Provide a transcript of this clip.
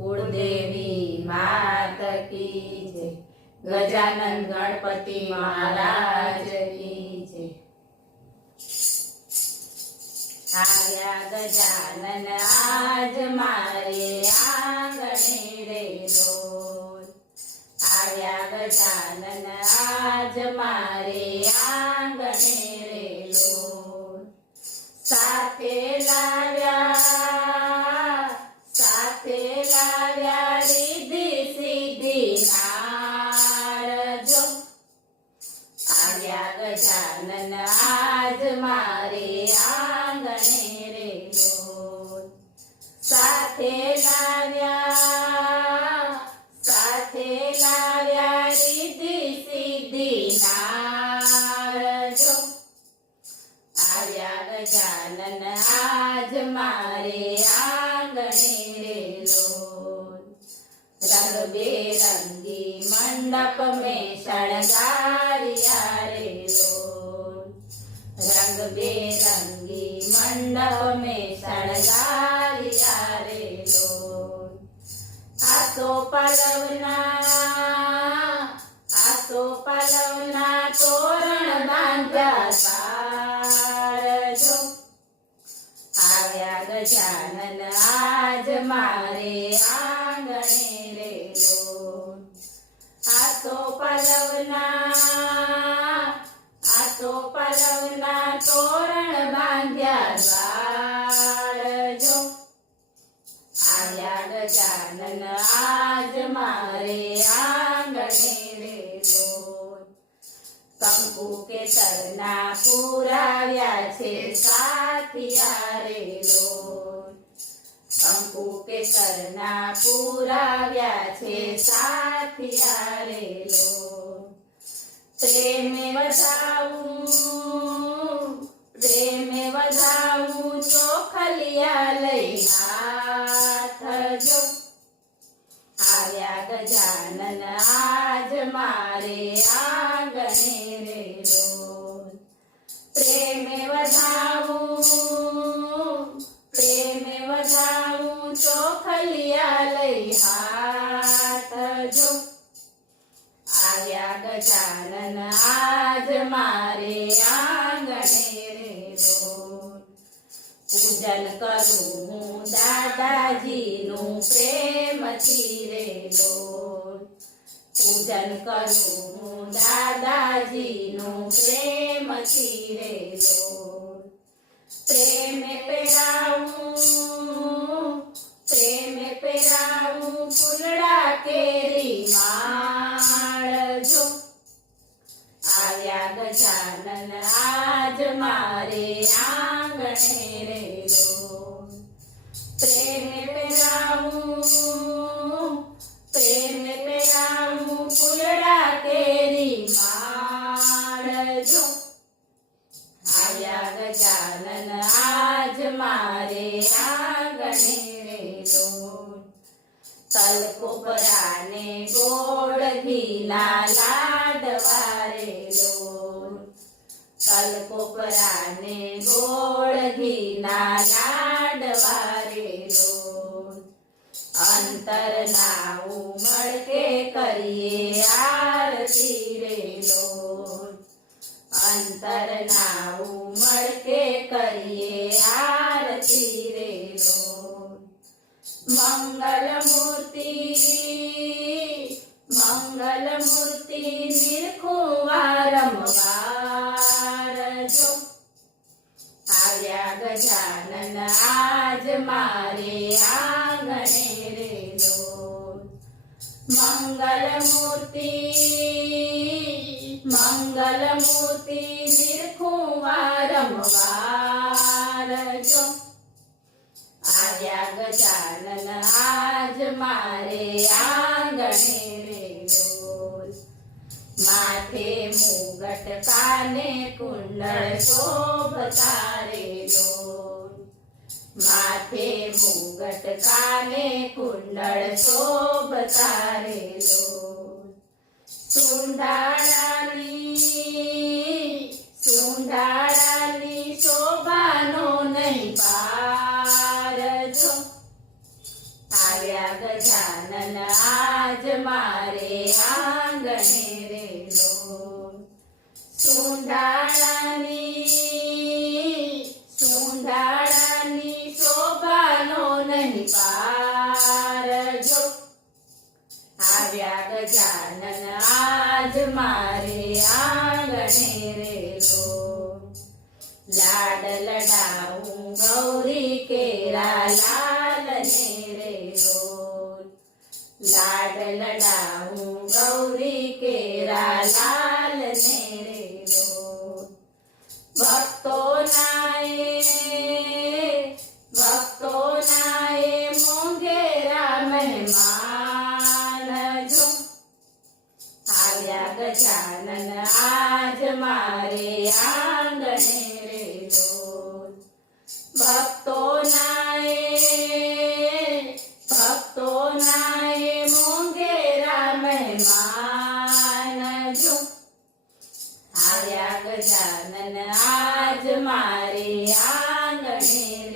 કુળદેવી માત કી જય, ગજાનંદ ગણપતિ મહારાજ કી જય। આવ્યા ગજાનન આજ મારે આંગણે રે રોજ, આવ્યા ગજાનન આજ મારે આંગણે રે રોજ। સાથે લાવ્યા રીધિ સિદ્ધિ નારજો, આવ્યા ગજાનન આજ મારે આંગણે રે રોજ। સાથે લાવ્યા રીધિ સિદ્ધિ નારજો, આવ્યા ગજાનન આજ મારે આંગણે રે રોજ। રંગબેરંગી મંડપ મેં શણગાર્યા રે રોજ, રંગબેરંગી મંડપ મેં શણગાર્યા રે રોજ। આસો પલવના તોરણ બાંધ્યા દ્વારજો, આવ્યા ગજાનન આજ મારે આંગણે રે રોજ। આસો પલવના તોરણ બાંધ્યા દ્વારજો, આવ્યા ગજાનન આજ મારે આંગણે રે રોજ। કંકુ કેસરના પુરાવ્યા છે સાથિયા રે રોજ, કંકુ કેસરના પુરાવ્યા છે સાથિયા રે રોજ। પ્રેમે વધાવું ચોખલિયા લઈ હાથ જો, આવ્યા ગજાનન આજ મારે આંગણે રે રોજ। પ્રેમે વધાવું ચોખલિયા લઈ હાથ જો, આવ્યા ગજાનન આજ મારે આંગણે રે રોજ। પૂજન કરું હું દાદાજીનું પ્રેમથી રે રોજ, પૂજન કરું હું દાદાજીનું પ્રેમથી રે રોજ। પ્રેમે પહેરાવું ફૂલડા કેરી માળજો, આવ્યા ગજાનન આજ મારે આંગણે રે રોજ। પ્રેમે પહેરાવું ફૂલડા કેરી માળજો, આવ્યા ગજાનન આજ મારે આંગણે રે રોજ। તલકોપરાને ગોળ ઘીના લાડવા રે રોજ, તલકોપરાને ગોળ ઘીના લાડવા રે રોજ। અંતરના ઉમળકે કરીએ આરતી રે રોજ, અંતરના ઉમળકે કરીએ આરતી રે રોજ। મંગલમૂર્તિ નિરખું વારંવાર જો, આવ્યા ગજાનન આજ મારે આંગણે રે રોજ। મંગલમૂર્તિ નિરખું વારંવાર જો, આવ્યા ગજાનન આજ મારે આંગણે રે રોજ। માથે મુગટ કાને કુંડળ શોભતા રે રોજ, માથે મુગટ કાને કુંડળ શોભતા રે રોજ। સુંઢાળાની શોભાનો નહીં પાર જો, આવ્યા ગજા આંગણે રે લોલ લાડ લડાવું ગૌરી કેરા લાલને રે લોલ લાડ લડાવું ગૌરી કેરા લાલને રે લોલ ભક્તો નાએ મોંઘેરા મહેમાન જો આવ્યા ગજાનન આજ મારે આંગણે રે લોલ ભક્તો નાએ મોંઘેરા મહેમાન જો આવ્યા ગજાનન આજ મારે આંગણે